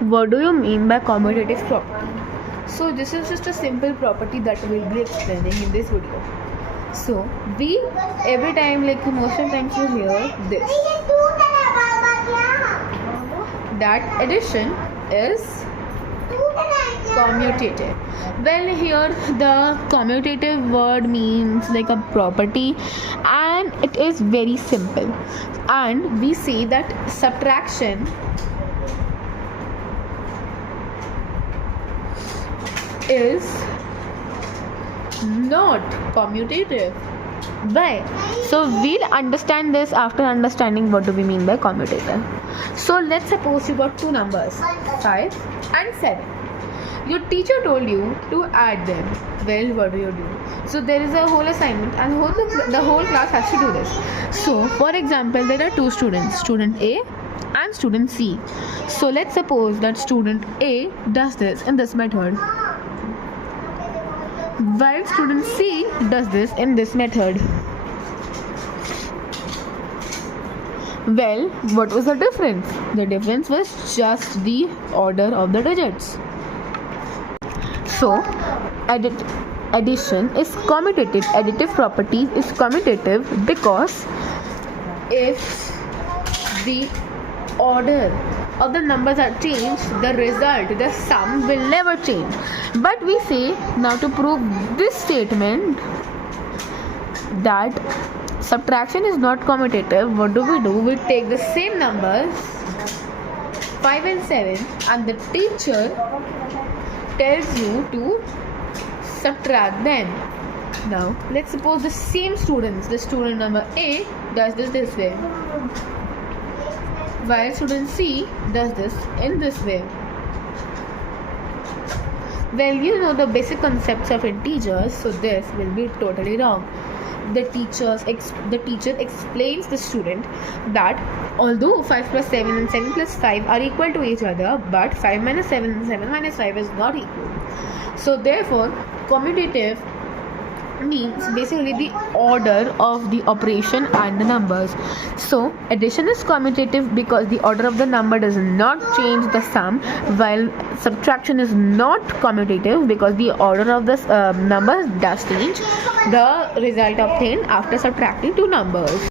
What do you mean by commutative property? So this is just a simple property that we'll be explaining in this video. So we every time, like most of the times, you hear this, that addition is commutative. Well, here the commutative word means like a property, and it is very simple. And we say that subtraction is not commutative. Why? So we'll understand this after understanding what do we mean by commutative. So let's suppose you got two numbers, 5 and 7. Your teacher told you to add them. Well, what do? So there is a whole assignment, and the whole class has to do this. So for example, there are two students, student A and student C. So let's suppose that student A does this in this method, while student C does this in this method. Well, what was the difference? The difference was just the order of the digits. So, addition is commutative. Additive property is commutative because if the order of the numbers are changed, the result, the sum will never change. But we say now to prove this statement that subtraction is not commutative, what do? We take the same numbers 5 and 7, and the teacher tells you to subtract them. Now let's suppose the same students, the student number A does this way, while student C does this in this way. Well, you know the basic concepts of integers, so this will be totally wrong. The teacher explains the student that although 5 plus 7 and 7 plus 5 are equal to each other, but 5 minus 7 and 7 minus 5 is not equal. So therefore, commutative means basically the order of the operation and the numbers. So addition is commutative because the order of the number does not change the sum, while subtraction is not commutative because the order of the numbers does change the result obtained after subtracting two numbers.